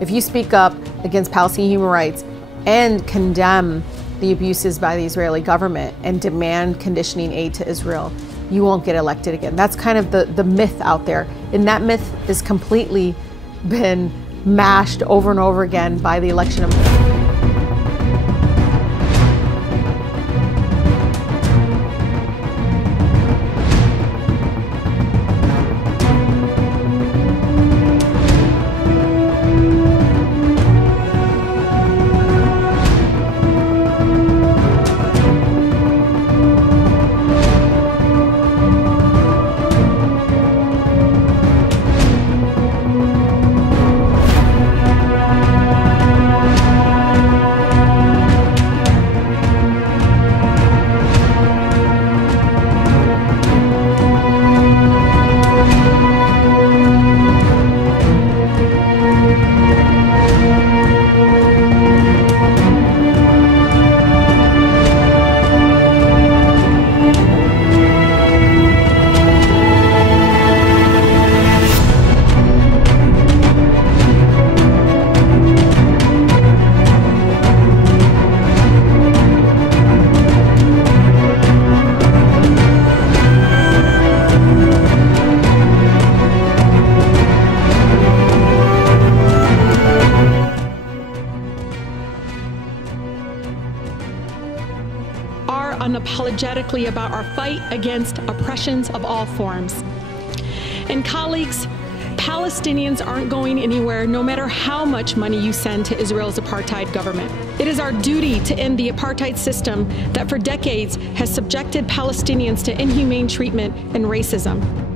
If you speak up against Palestinian human rights and condemn the abuses by the Israeli government and demand conditioning aid to Israel, you won't get elected again. That's kind of the myth out there. And that myth is completely been mashed over and over again by the election of unapologetically about our fight against oppressions of all forms. And colleagues, Palestinians aren't going anywhere no matter how much money you send to Israel's apartheid government. It is our duty to end the apartheid system that for decades has subjected Palestinians to inhumane treatment and racism.